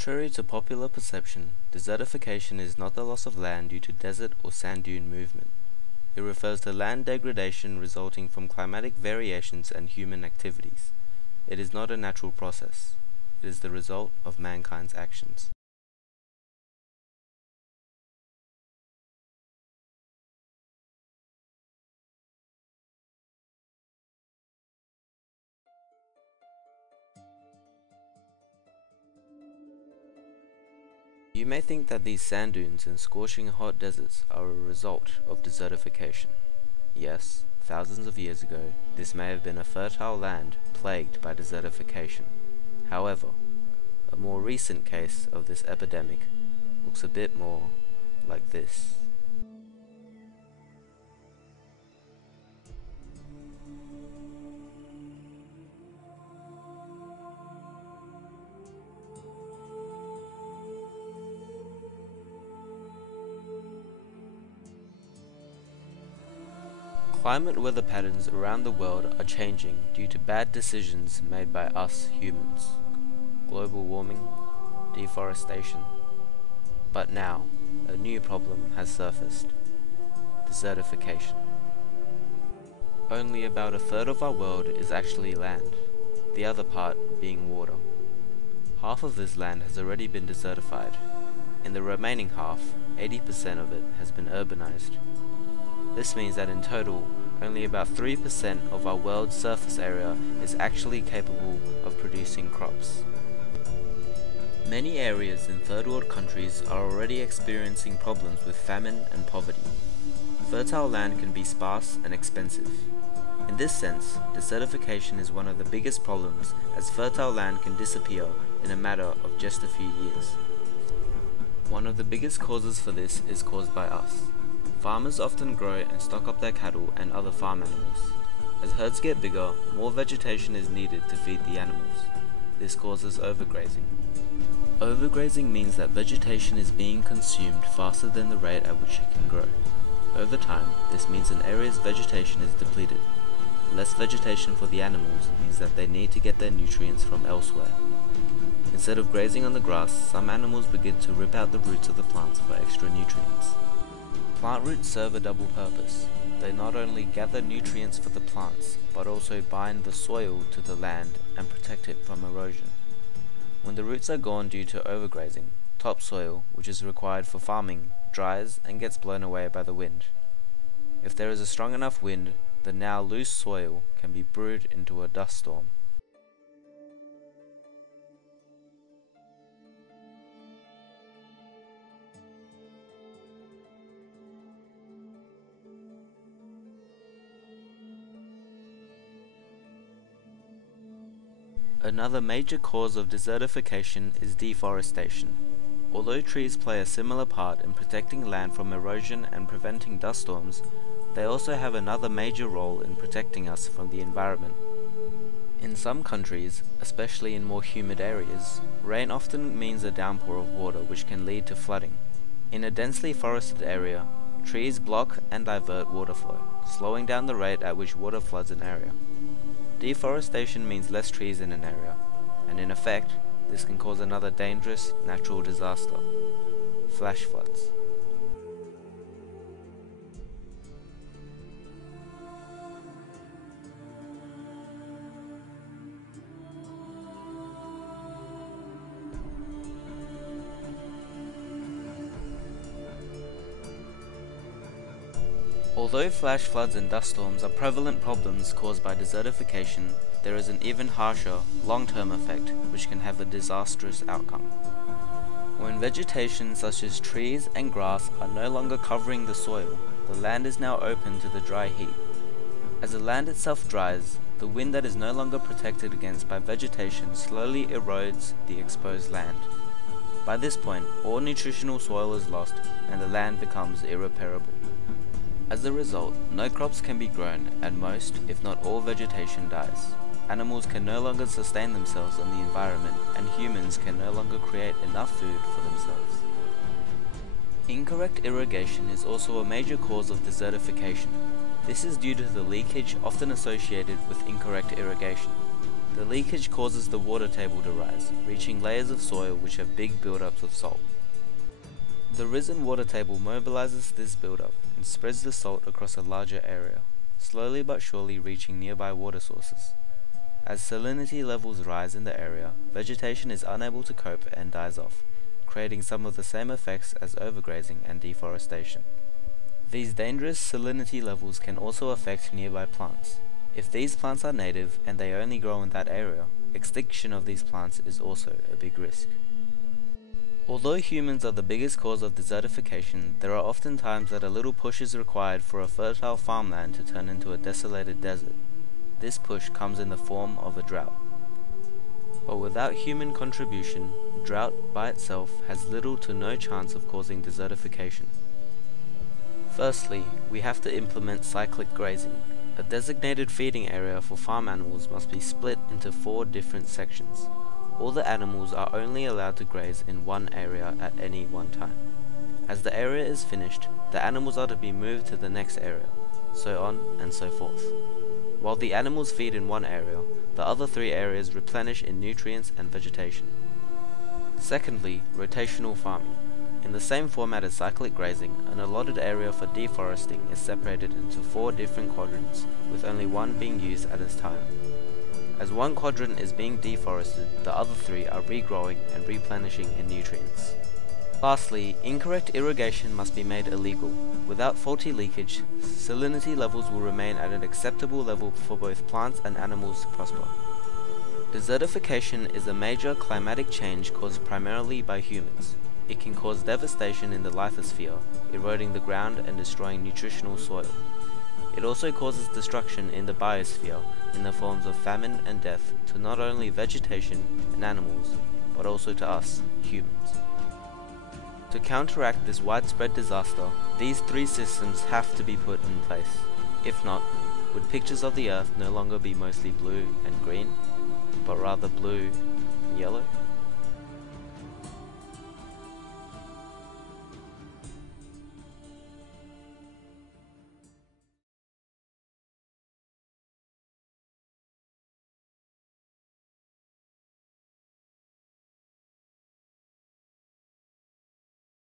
Contrary to popular perception, desertification is not the loss of land due to desert or sand dune movement. It refers to land degradation resulting from climatic variations and human activities. It is not a natural process. It is the result of mankind's actions. You may think that these sand dunes and scorching hot deserts are a result of desertification. Yes, thousands of years ago, this may have been a fertile land plagued by desertification. However, a more recent case of this epidemic looks a bit more like this. Climate weather patterns around the world are changing due to bad decisions made by us humans. Global warming, deforestation. But now, a new problem has surfaced: desertification. Only about a third of our world is actually land, the other part being water. Half of this land has already been desertified. In the remaining half, 80% of it has been urbanized. This means that in total, only about 3% of our world's surface area is actually capable of producing crops. Many areas in third world countries are already experiencing problems with famine and poverty. Fertile land can be sparse and expensive. In this sense, desertification is one of the biggest problems, as fertile land can disappear in a matter of just a few years. One of the biggest causes for this is caused by us. Farmers often grow and stock up their cattle and other farm animals. As herds get bigger, more vegetation is needed to feed the animals. This causes overgrazing. Overgrazing means that vegetation is being consumed faster than the rate at which it can grow. Over time, this means an area's vegetation is depleted. Less vegetation for the animals means that they need to get their nutrients from elsewhere. Instead of grazing on the grass, some animals begin to rip out the roots of the plants for extra nutrients. Plant roots serve a double purpose. They not only gather nutrients for the plants, but also bind the soil to the land and protect it from erosion. When the roots are gone due to overgrazing, topsoil, which is required for farming, dries and gets blown away by the wind. If there is a strong enough wind, the now loose soil can be brewed into a dust storm. Another major cause of desertification is deforestation. Although trees play a similar part in protecting land from erosion and preventing dust storms, they also have another major role in protecting us from the environment. In some countries, especially in more humid areas, rain often means a downpour of water which can lead to flooding. In a densely forested area, trees block and divert water flow, slowing down the rate at which water floods an area. Deforestation means less trees in an area, and in effect, this can cause another dangerous natural disaster: flash floods. Although flash floods and dust storms are prevalent problems caused by desertification, there is an even harsher, long-term effect which can have a disastrous outcome. When vegetation such as trees and grass are no longer covering the soil, the land is now open to the dry heat. As the land itself dries, the wind that is no longer protected against by vegetation slowly erodes the exposed land. By this point, all nutritional soil is lost and the land becomes irreparable. As a result, no crops can be grown, and most, if not all, vegetation dies. Animals can no longer sustain themselves in the environment, and humans can no longer create enough food for themselves. Incorrect irrigation is also a major cause of desertification. This is due to the leakage often associated with incorrect irrigation. The leakage causes the water table to rise, reaching layers of soil which have big buildups of salt. The risen water table mobilizes this buildup and spreads the salt across a larger area, slowly but surely reaching nearby water sources. As salinity levels rise in the area, vegetation is unable to cope and dies off, creating some of the same effects as overgrazing and deforestation. These dangerous salinity levels can also affect nearby plants. If these plants are native and they only grow in that area, extinction of these plants is also a big risk. Although humans are the biggest cause of desertification, there are often times that a little push is required for a fertile farmland to turn into a desolated desert. This push comes in the form of a drought. But without human contribution, drought by itself has little to no chance of causing desertification. Firstly, we have to implement cyclic grazing. A designated feeding area for farm animals must be split into 4 different sections. All the animals are only allowed to graze in one area at any one time. As the area is finished, the animals are to be moved to the next area, so on and so forth. While the animals feed in one area, the other 3 areas replenish in nutrients and vegetation. Secondly, rotational farming. In the same format as cyclic grazing, an allotted area for deforesting is separated into 4 different quadrants, with only one being used at a time. As one quadrant is being deforested, the other 3 are regrowing and replenishing in nutrients. Lastly, incorrect irrigation must be made illegal. Without faulty leakage, salinity levels will remain at an acceptable level for both plants and animals to prosper. Desertification is a major climatic change caused primarily by humans. It can cause devastation in the lithosphere, eroding the ground and destroying nutritional soil. It also causes destruction in the biosphere in the forms of famine and death to not only vegetation and animals, but also to us, humans. To counteract this widespread disaster, these 3 systems have to be put in place. If not, would pictures of the Earth no longer be mostly blue and green, but rather blue and yellow?